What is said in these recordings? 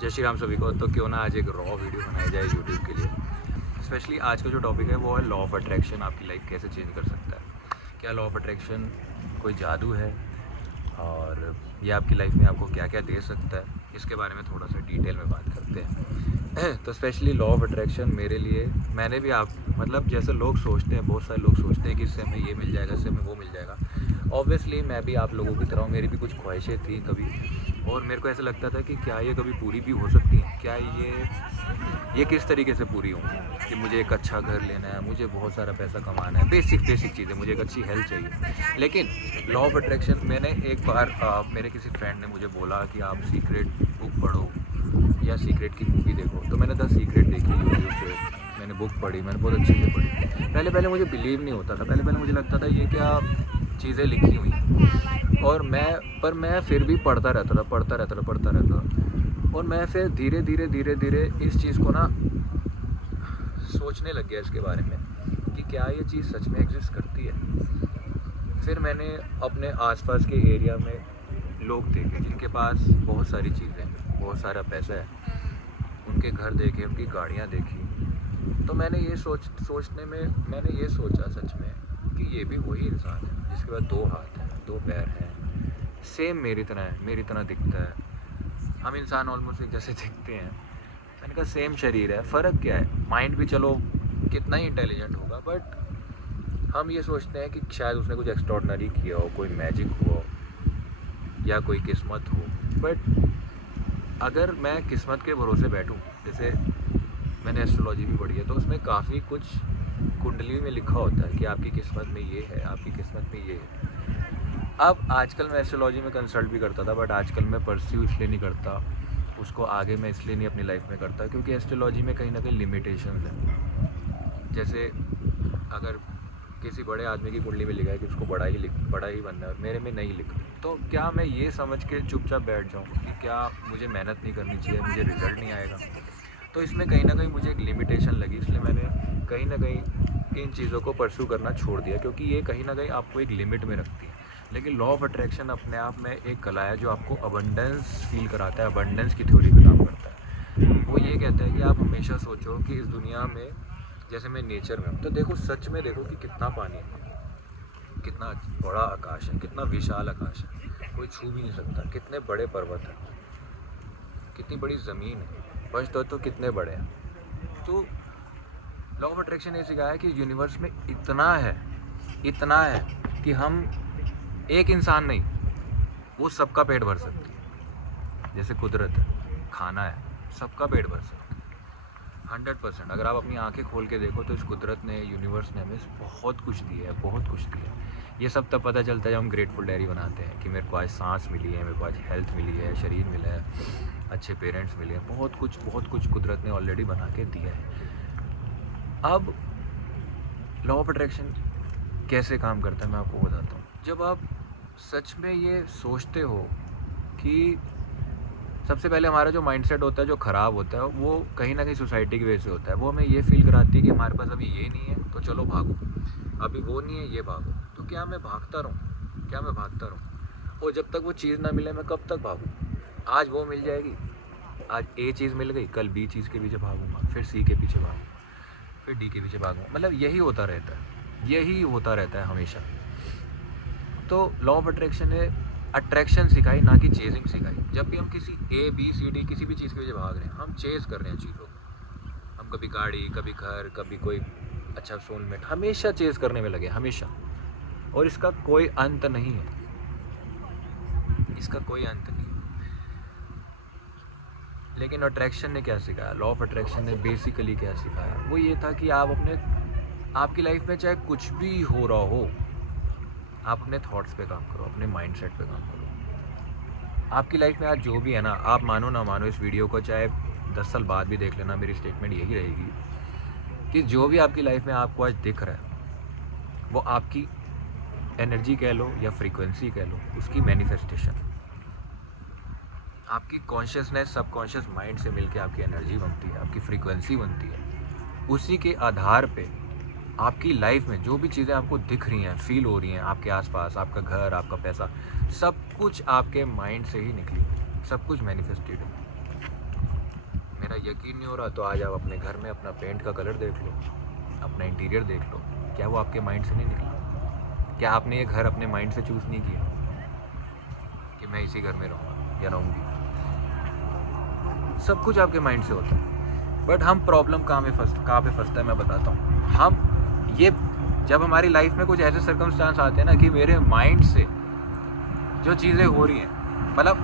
जय श्री राम सभी को। तो क्यों ना आज एक रॉ वीडियो बनाई जाए यूट्यूब के लिए। स्पेशली आज का जो टॉपिक है वो है लॉ ऑफ अट्रैक्शन। आपकी लाइफ कैसे चेंज कर सकता है? क्या लॉ ऑफ अट्रैक्शन कोई जादू है और ये आपकी लाइफ में आपको क्या क्या दे सकता है, इसके बारे में थोड़ा सा डिटेल में बात करते हैं। तो स्पेशली लॉ ऑफ अट्रैक्शन मेरे लिए, मैंने भी जैसे लोग सोचते हैं, बहुत सारे लोग सोचते हैं कि इससे हमें ये मिल जाएगा, इससे हमें वो मिल जाएगा। ऑब्वियसली मैं भी आप लोगों की तरह हूँ, मेरी भी कुछ ख्वाहिशें थी कभी, और मेरे को ऐसा लगता था कि क्या ये कभी पूरी भी हो सकती हैं, क्या ये किस तरीके से पूरी हों। कि मुझे एक अच्छा घर लेना है, मुझे बहुत सारा पैसा कमाना है, बेसिक चीज़ें, मुझे एक अच्छी हेल्थ चाहिए। लेकिन लॉ ऑफ अट्रैक्शन, मैंने एक बार मेरे किसी फ्रेंड ने मुझे बोला कि आप सीक्रेट बुक पढ़ो या सीक्रेट की मूवी देखो। तो मैंने द सीक्रेट देखी यूट्यूब पे, मैंने बुक पढ़ी, मैंने बहुत अच्छे से पढ़ी। पहले मुझे बिलीव नहीं होता था, पहले मुझे लगता था ये क्या चीज़ें लिखी हुई हैं। और मैं फिर भी पढ़ता रहता था। और मैं फिर धीरे धीरे इस चीज़ को ना सोचने लग गया इसके बारे में कि क्या ये चीज़ सच में एग्जिस्ट करती है। फिर मैंने अपने आसपास के एरिया में लोग देखे जिनके पास बहुत सारी चीज़ें, बहुत सारा पैसा है, उनके घर देखे, उनकी गाड़ियाँ देखी। तो मैंने ये सोचने में मैंने ये सोचा सच में कि ये भी वही इंसान है जिसके पास 2 हाथ हैं, 2 पैर हैं, सेम मेरी तरह है, मेरी तरह दिखता है। हम इंसान ऑलमोस्ट एक जैसे दिखते हैं। मैंने कहा सेम शरीर है, फ़र्क क्या है? माइंड भी चलो कितना ही इंटेलिजेंट होगा, बट हम ये सोचते हैं कि शायद उसने कुछ एक्स्ट्रॉर्डनरी किया हो, कोई मैजिक हुआ हो या कोई किस्मत हो। बट अगर मैं किस्मत के भरोसे बैठूं, जैसे मैंने एस्ट्रोलॉजी भी पढ़ी है, तो उसमें काफ़ी कुछ कुंडली में लिखा होता है कि आपकी किस्मत में ये है, आपकी किस्मत में ये है। अब आजकल मैं एस्ट्रोलॉजी में कंसल्ट भी करता था, बट आजकल मैं परस्यू इसलिए नहीं करता उसको, आगे मैं इसलिए नहीं अपनी लाइफ में करता क्योंकि एस्ट्रोलॉजी में कहीं ना कहीं लिमिटेशंस हैं। जैसे अगर किसी बड़े आदमी की कुंडली में लिखा है कि उसको बड़ा ही बनना है, मेरे में नहीं लिखा, तो क्या मैं ये समझ के चुपचाप बैठ जाऊँ कि क्या मुझे मेहनत नहीं करनी चाहिए, मुझे रिज़ल्ट नहीं आएगा? तो इसमें कहीं ना कहीं मुझे एक लिमिटेशन लगी, इसलिए मैंने कहीं ना कहीं इन चीज़ों को परस्यू करना छोड़ दिया, क्योंकि ये कहीं ना कहीं आपको एक लिमिट में रखती है। लेकिन लॉ ऑफ अट्रैक्शन अपने आप में एक कला है जो आपको अबंडेंस फील कराता है, अबंडेंस की थ्योरी पे काम करता है। वो ये कहता है कि आप हमेशा सोचो कि इस दुनिया में, जैसे मैं नेचर में हूँ, तो देखो, सच में देखो कि कितना पानी है, कितना बड़ा आकाश है, कितना विशाल आकाश है, कोई छू भी नहीं सकता। कितने बड़े पर्वत हैं, कितनी बड़ी ज़मीन है, पंचतत्व कितने बड़े हैं। तो लॉ ऑफ अट्रैक्शन ये सिखाया है कि यूनिवर्स में इतना है कि हम एक इंसान नहीं, वो सबका पेट भर सकती है। जैसे कुदरत है, खाना है, सबका पेट भर सकती है 100%। अगर आप अपनी आंखें खोल के देखो तो इस कुदरत ने, यूनिवर्स ने हमें बहुत कुछ दिया है, बहुत कुछ दिया है। ये सब तब पता चलता है जब हम ग्रेटफुल डायरी बनाते हैं कि मेरे को आज सांस मिली है, मेरे को आज हेल्थ मिली है, शरीर मिला है, अच्छे पेरेंट्स मिले हैं, बहुत कुछ कुदरत ने ऑलरेडी बना के दिया है। अब लॉ ऑफ अट्रैक्शन कैसे काम करता है मैं आपको बताता हूँ। जब आप सच में ये सोचते हो कि सबसे पहले हमारा जो माइंडसेट होता है, जो ख़राब होता है, वो कहीं ना कहीं सोसाइटी की वजह से होता है। वो हमें ये फील कराती है कि हमारे पास अभी ये नहीं है तो चलो भागो, अभी वो नहीं है, ये भागो। तो क्या मैं भागता रहूँ? और जब तक वो चीज़ ना मिले मैं कब तक भागूँ? आज वो मिल जाएगी, आज ए चीज़ मिल गई, कल बी चीज़ के पीछे भागूँगा, फिर सी के पीछे भागूँगा, फिर डी के पीछे भागूँगा। मतलब यही होता रहता है हमेशा। तो लॉ ऑफ अट्रैक्शन ने अट्रैक्शन सिखाई, ना कि चेजिंग सिखाई। जब भी हम किसी ए बी सी डी किसी भी चीज़ के पीछे भाग रहे हैं, हम चेज़ कर रहे हैं चीज़ों को। हम कभी गाड़ी, कभी घर, कभी कोई अच्छा सोलमेट, हमेशा चेज़ करने में लगे, हमेशा। और इसका कोई अंत नहीं है, लेकिन अट्रैक्शन ने क्या सिखाया, लॉ ऑफ अट्रैक्शन ने बेसिकली क्या सिखाया, वो ये था कि आपकी लाइफ में चाहे कुछ भी हो रहा हो, आप अपने थॉट्स पे काम करो, अपने माइंडसेट पे काम करो। आपकी लाइफ में आज जो भी है ना, आप मानो ना मानो, इस वीडियो को चाहे 10 साल बाद भी देख लेना, मेरी स्टेटमेंट यही रहेगी कि जो भी आपकी लाइफ में आपको आज दिख रहा है, वो आपकी एनर्जी कह लो या फ्रीक्वेंसी कह लो, उसकी मैनिफेस्टेशन। आपकी कॉन्शियसनेस सबकॉन्शियस माइंड से मिलके आपकी एनर्जी बनती है, आपकी फ्रीक्वेंसी बनती है। उसी के आधार पे आपकी लाइफ में जो भी चीज़ें आपको दिख रही हैं, फील हो रही हैं, आपके आसपास, आपका घर, आपका पैसा, सब कुछ आपके माइंड से ही निकली, सब कुछ मैनिफेस्टेड है। यकीन नहीं हो रहा तो आज आप अपने घर में अपना पेंट का कलर देख लो, अपना इंटीरियर देख लो, क्या वो आपके माइंड से नहीं निकला? क्या आपने ये घर अपने माइंड से चूज़ नहीं किया कि मैं इसी घर में रहूँगा या रहूँगी? सब कुछ आपके माइंड से होता है। बट हम प्रॉब्लम कहाँ पे फंसता है मैं बताता हूँ। हम ये जब हमारी लाइफ में कुछ ऐसे सर्कमस्टांस आते हैं ना कि मेरे माइंड से जो चीज़ें हो रही हैं, मतलब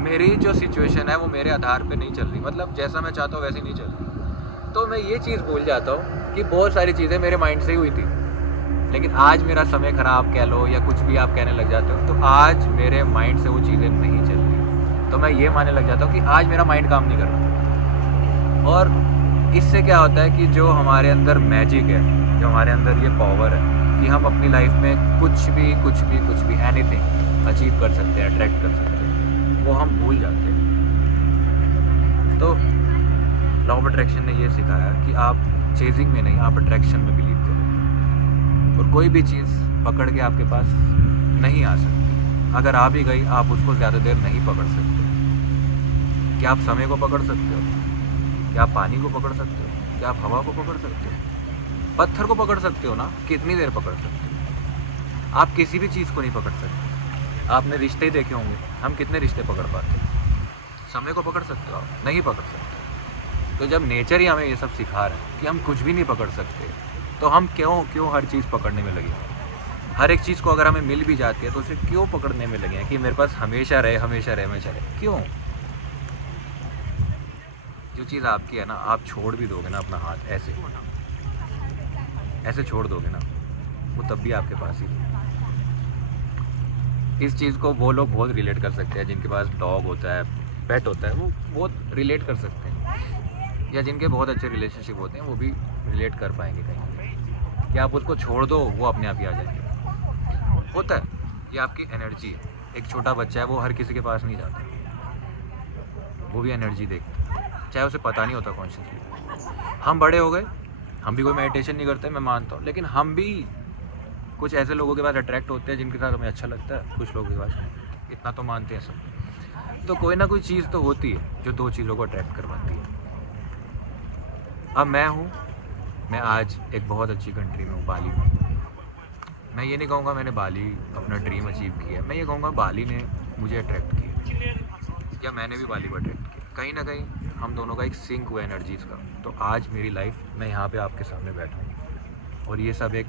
मेरी जो सिचुएशन है वो मेरे आधार पे नहीं चल रही, मतलब जैसा मैं चाहता हूँ वैसी नहीं चल रही, तो मैं ये चीज़ भूल जाता हूँ कि बहुत सारी चीज़ें मेरे माइंड से ही हुई थी। लेकिन आज मेरा समय ख़राब कह लो या कुछ भी आप कहने लग जाते हो, तो आज मेरे माइंड से वो चीज़ें नहीं चल रही, तो मैं ये मानने लग जाता हूँ कि आज मेरा माइंड काम नहीं कर रहा। और इससे क्या होता है कि जो हमारे अंदर मैजिक है, जो हमारे अंदर ये पावर है कि हम अपनी लाइफ में कुछ भी एनीथिंग अचीव कर सकते हैं, अट्रैक्ट कर सकते हैं, वो हम भूल जाते हैं। तो लॉ ऑफ अट्रैक्शन ने ये सिखाया कि आप चेजिंग में नहीं, आप अट्रैक्शन में बिलीव करो, और कोई भी चीज़ पकड़ के आपके पास नहीं आ सकती। अगर आ भी गई, आप उसको ज़्यादा देर नहीं पकड़ सकते। क्या आप समय को पकड़ सकते हो? क्या आप पानी को पकड़ सकते हो? क्या आप हवा को पकड़ सकते हो? पत्थर को पकड़ सकते हो ना, कितनी देर पकड़ सकते हो? आप किसी भी चीज़ को नहीं पकड़ सकते। आपने रिश्ते देखे होंगे, हम कितने रिश्ते पकड़ पाते हैं? समय को पकड़ सकते हो आप? नहीं पकड़ सकते। तो जब नेचर ही हमें ये सब सिखा रहा है कि हम कुछ भी नहीं पकड़ सकते, तो हम क्यों हर चीज़ पकड़ने में लगे? हर एक चीज़ को अगर हमें मिल भी जाती है तो उसे क्यों पकड़ने में लगे हैं कि मेरे पास हमेशा रहे? क्यों? जो चीज़ आपकी है ना, आप छोड़ भी दोगे ना अपना हाथ, ऐसे छोड़ दोगे ना, वो तब भी आपके पास ही। इस चीज़ को वो लोग बहुत रिलेट कर सकते हैं जिनके पास डॉग होता है, पेट होता है, वो बहुत रिलेट कर सकते हैं, या जिनके बहुत अच्छे रिलेशनशिप होते हैं वो भी रिलेट कर पाएंगे कहीं, कि आप उसको छोड़ दो वो अपने आप ही आ जाएंगे। होता है, ये आपकी एनर्जी है। एक छोटा बच्चा है, वो हर किसी के पास नहीं जाता, वो भी एनर्जी देखता है, चाहे उसे पता नहीं होता कॉन्शियसली। हम बड़े हो गए, हम भी कोई मेडिटेशन नहीं करते, मैं मानता हूँ, लेकिन हम भी कुछ ऐसे लोगों के पास अट्रैक्ट होते हैं जिनके साथ हमें अच्छा लगता है, कुछ लोगों के पास नहीं। इतना तो मानते हैं सब। तो कोई ना कोई चीज़ तो होती है जो दो चीज़ों को अट्रैक्ट करवाती है। अब मैं आज एक बहुत अच्छी कंट्री में हूँ, बाली में। मैं ये नहीं कहूँगा मैंने बाली अपना ड्रीम अचीव किया, मैं ये कहूँगा बाली ने मुझे अट्रैक्ट किया, या मैंने भी बाली को अट्रैक्ट किया। कहीं ना कहीं हम दोनों का एक सिंक हुआ एनर्जीज़ का। तो आज मेरी लाइफ, मैं यहाँ पे आपके सामने बैठा हूँ, और ये सब एक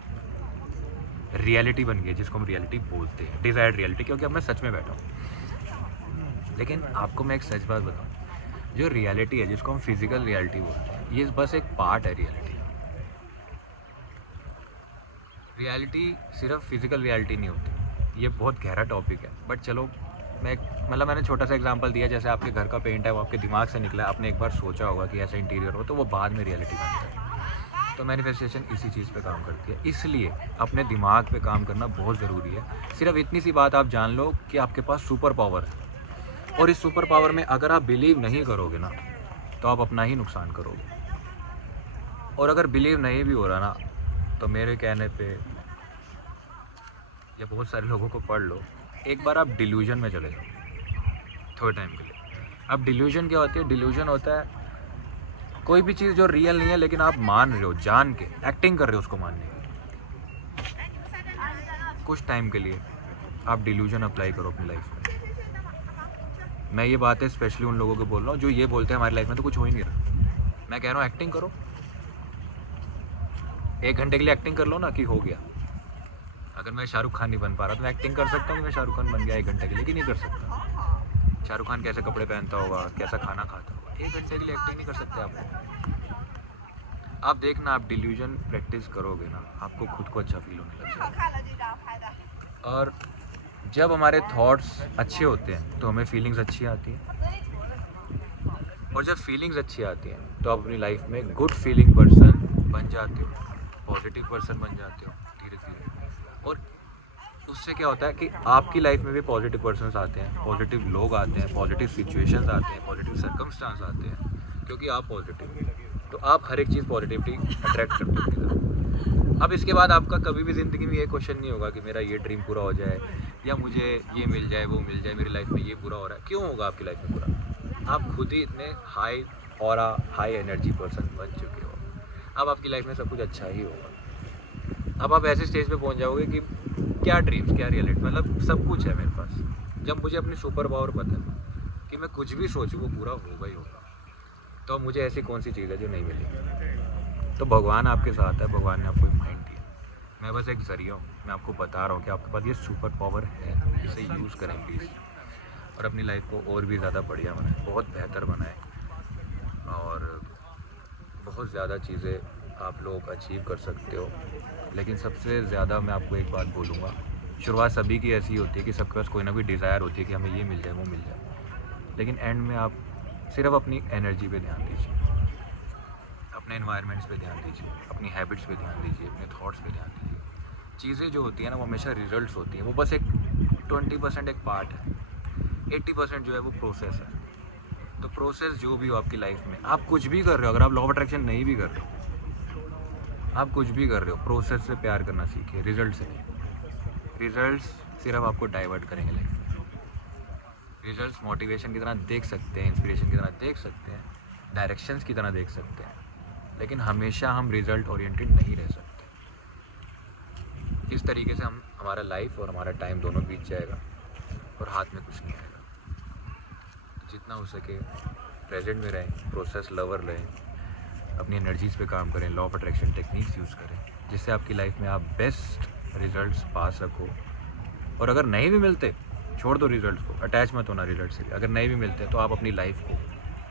रियलिटी बन गई है, जिसको हम रियलिटी बोलते हैं, डिज़ायर्ड रियलिटी, क्योंकि अब मैं सच में बैठा हूँ। लेकिन आपको मैं एक सच बात बताऊँ, जो रियलिटी है, जिसको हम फिज़िकल रियलिटी बोलते हैं, ये बस एक पार्ट है रियलिटी। रियलिटी सिर्फ फिज़िकल रियलिटी नहीं होती, ये बहुत गहरा टॉपिक है। बट चलो, मैंने छोटा सा एग्जांपल दिया, जैसे आपके घर का पेंट है, वो आपके दिमाग से निकला, आपने एक बार सोचा होगा कि ऐसा इंटीरियर हो, तो वो बाद में रियलिटी बनता है। तो मैनिफेस्टेशन इसी चीज़ पे काम करती है, इसलिए अपने दिमाग पे काम करना बहुत ज़रूरी है। सिर्फ इतनी सी बात आप जान लो कि आपके पास सुपर पावर है, और इस सुपर पावर में अगर आप बिलीव नहीं करोगे ना, तो आप अपना ही नुकसान करोगे। और अगर बिलीव नहीं भी हो रहा ना, तो मेरे कहने पे, या बहुत सारे लोगों को पढ़ लो, एक बार आप डिल्यूजन में चले जाओ थोड़े टाइम के लिए। अब डिल्यूजन क्या होती है? डिल्यूजन होता है कोई भी चीज़ जो रियल नहीं है, लेकिन आप मान रहे हो, जान के एक्टिंग कर रहे हो उसको मानने की। कुछ टाइम के लिए आप डिल्यूजन अप्लाई करो अपनी लाइफ में। मैं ये बातें स्पेशली उन लोगों को बोल रहा हूँ जो ये बोलते हैं हमारी लाइफ में तो कुछ हो ही नहीं रहा। मैं कह रहा हूँ एक्टिंग करो, 1 घंटे के लिए एक्टिंग कर लो ना कि हो गया। अगर मैं शाहरुख खान नहीं बन पा रहा तो मैं एक्टिंग कर सकता हूँ कि मैं शाहरुख खान बन गया 1 घंटे के लिए, कि नहीं कर सकता? शाहरुख खान कैसे कपड़े पहनता होगा, कैसा खाना खाता होगा, 1 घंटे के लिए एक्टिंग नहीं कर सकते आप देखना, आप डिल्यूजन प्रैक्टिस करोगे ना, आपको खुद को अच्छा फील होने लग जाएगा। और जब हमारे थॉट्स अच्छे होते हैं तो हमें फीलिंग्स अच्छी आती हैं, और जब फीलिंग्स अच्छी आती हैं तो आप अपनी लाइफ में गुड फीलिंग पर्सन बन जाते हो, पॉजिटिव पर्सन बन जाते हो धीरे धीरे। और उससे क्या होता है कि आपकी लाइफ में भी पॉजिटिव पर्सन्स आते हैं, पॉजिटिव लोग आते हैं, पॉजिटिव सिचुएशंस आते हैं, पॉजिटिव सर्कमस्टांस आते हैं, क्योंकि आप पॉजिटिव हो। तो आप हर एक चीज़ पॉजिटिविटी अट्रैक्ट करते हो अपनी तरफ। अब इसके बाद आपका कभी भी ज़िंदगी में ये क्वेश्चन नहीं होगा कि मेरा ये ड्रीम पूरा हो जाए, या मुझे ये मिल जाए, वो मिल जाए, मेरी लाइफ में ये पूरा हो रहा है। क्यों होगा आपकी लाइफ में पूरा? आप खुद ही इतने high aura high energy person बन चुके हो, अब आपकी लाइफ में सब कुछ अच्छा ही होगा। अब आप ऐसे स्टेज पे पहुंच जाओगे कि क्या ड्रीम्स क्या रियलिटी, मतलब सब कुछ है मेरे पास। जब मुझे अपनी सुपर पावर पता है कि मैं कुछ भी सोचूं वो पूरा होगा ही होगा, तो अब मुझे ऐसी कौन सी चीज़ है जो नहीं मिलेगी। तो भगवान आपके साथ है, भगवान ने आपको एक माइंड दिया, मैं बस एक जरिया हूँ। मैं आपको बता रहा हूँ कि आपके पास ये सुपर पावर है, इसे यूज़ करें प्लीज़, और अपनी लाइफ को और भी ज़्यादा बढ़िया बनाएं, बहुत बेहतर बनाएं, और बहुत ज़्यादा चीज़ें आप लोग अचीव कर सकते हो। लेकिन सबसे ज़्यादा मैं आपको एक बात बोलूँगा, शुरुआत सभी की ऐसी होती है कि सबके पास कोई ना कोई डिज़ायर होती है कि हमें ये मिल जाए वो मिल जाए, लेकिन एंड में आप सिर्फ अपनी एनर्जी पे ध्यान दीजिए, अपने एनवायरनमेंट्स पे ध्यान दीजिए, अपनी हैबिट्स पे ध्यान दीजिए, अपने थॉट्स पे ध्यान दीजिए। चीज़ें जो होती है ना वो हमेशा रिजल्ट्स होती हैं, वो बस एक 20% एक पार्ट है, 80% जो है वो प्रोसेस है। तो प्रोसेस जो भी हो आपकी लाइफ में, आप कुछ भी कर रहे हो, अगर आप लॉ ऑफ अट्रैक्शन नहीं भी कर रहे हो, आप कुछ भी कर रहे हो, प्रोसेस से प्यार करना सीखिए, रिजल्ट से नहीं। रिजल्ट्स सिर्फ आपको डाइवर्ट करेंगे लाइफ में। रिजल्ट्स मोटिवेशन की तरह देख सकते हैं, इंस्पिरेशन की तरह देख सकते हैं, डायरेक्शंस की तरह देख सकते हैं, लेकिन हमेशा हम रिजल्ट ओरिएंटेड नहीं रह सकते। इस तरीके से हम हमारा लाइफ और हमारा टाइम दोनों बीत जाएगा और हाथ में कुछ नहीं आएगा। जितना हो सके प्रेजेंट में रहें, प्रोसेस लवर रहें, अपनी एनर्जीज़ पे काम करें, law of attraction techniques use करें, जिससे आपकी लाइफ में आप बेस्ट रिजल्ट्स पा सको। और अगर नहीं भी मिलते, छोड़ दो रिजल्ट्स को, अटैच मत होना रिजल्ट से। अगर नहीं भी मिलते तो आप अपनी लाइफ को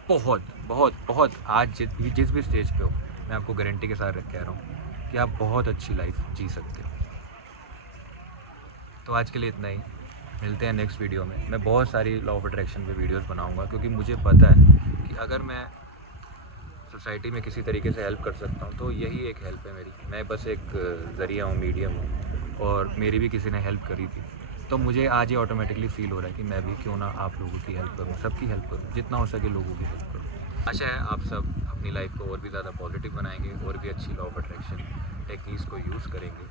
बहुत बहुत बहुत आज जिस भी स्टेज पे हो, मैं आपको गारंटी के साथ कह रहा हूँ कि आप बहुत अच्छी लाइफ जी सकते हो। तो आज के लिए इतना ही, मिलते हैं नेक्स्ट वीडियो में। मैं बहुत सारी लॉ ऑफ अट्रैक्शन पे वीडियोस बनाऊंगा, क्योंकि मुझे पता है कि अगर मैं सोसाइटी में किसी तरीके से हेल्प कर सकता हूँ तो यही एक हेल्प है मेरी। मैं बस एक ज़रिया हूँ, मीडियम हूँ, और मेरी भी किसी ने हेल्प करी थी, तो मुझे आज ये ऑटोमेटिकली फ़ील हो रहा है कि मैं भी क्यों ना आप लोगों की हेल्प करूँ, सबकी हेल्प करूँ, जितना हो सके लोगों की हेल्प करूँ। आशा है आप सब अपनी लाइफ को और भी ज़्यादा पॉजिटिव बनाएंगे, और भी अच्छी लॉ ऑफ अट्रैक्शन टेक्निक्स को यूज़ करेंगे,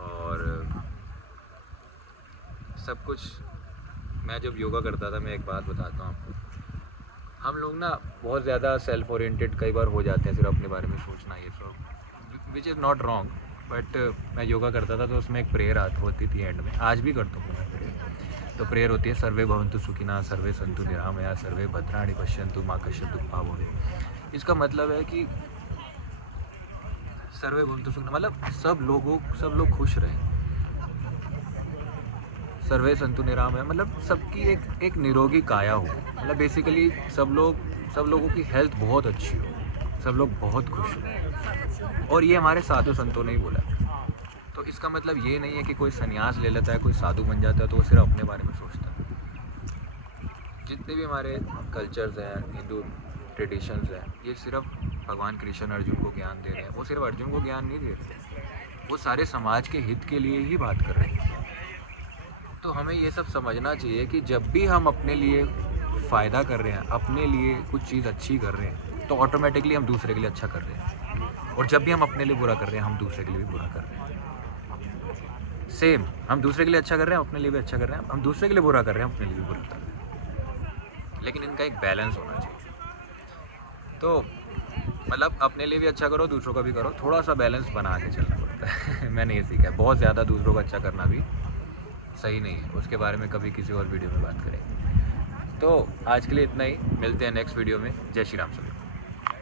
और सब कुछ। मैं जब योगा करता था, मैं एक बात बताता हूँ आपको, हम लोग ना बहुत ज़्यादा सेल्फ ओरिएंटेड कई बार हो जाते हैं, सिर्फ अपने बारे में सोचना, ये सब which is not wrong, but मैं योगा करता था तो उसमें एक प्रेयर होती थी एंड में, आज भी करता हूँ मैं प्रेयर। तो प्रेयर होती है, सर्वे भवन्तु सुखिनः, सर्वे सन्तु निरामया, सर्वे भद्राणि पश्यन्तु मा कश्चित् दुःखभाग् भवेत्। इसका मतलब है कि सर्वे भवन्तु सुखिनः मतलब सब लोग खुश रहें, सर्वे संतु निराम है मतलब सबकी एक निरोगी काया हो, मतलब बेसिकली सब लोगों की हेल्थ बहुत अच्छी हो, सब लोग बहुत खुश हो। और ये हमारे साधु संतों ने ही बोला। तो इसका मतलब ये नहीं है कि कोई संन्यास ले लेता है, कोई साधु बन जाता है तो वो सिर्फ अपने बारे में सोचता है। जितने भी हमारे कल्चर्स हैं, हिंदू ट्रेडिशंस हैं, ये सिर्फ भगवान कृष्ण अर्जुन को ज्ञान दे रहे हैं। वो सिर्फ अर्जुन को ज्ञान नहीं दे रहे, वो सारे समाज के हित के लिए ही बात कर रहे हैं। तो हमें ये सब समझना चाहिए कि जब भी हम अपने लिए फ़ायदा कर रहे हैं, अपने लिए कुछ चीज़ अच्छी कर रहे हैं, तो ऑटोमेटिकली हम दूसरे के लिए अच्छा कर रहे हैं। और जब भी हम अपने लिए बुरा कर रहे हैं, हम दूसरे के लिए भी बुरा कर रहे हैं। सेम, हम दूसरे के लिए अच्छा कर रहे हैं, अपने लिए भी अच्छा कर रहे हैं, हम दूसरे के लिए बुरा कर रहे हैं, अपने लिए भी बुरा कर रहे हैं। लेकिन इनका एक बैलेंस होना चाहिए। तो मतलब अपने लिए भी अच्छा करो, दूसरों का भी करो, थोड़ा सा बैलेंस बना के चलना पड़ता है। मैंने ये सीखा है, बहुत ज़्यादा दूसरों का अच्छा करना भी सही नहीं है। उसके बारे में कभी किसी और वीडियो में बात करेंगे। तो आज के लिए इतना ही, मिलते हैं नेक्स्ट वीडियो में। जय श्री राम सभी।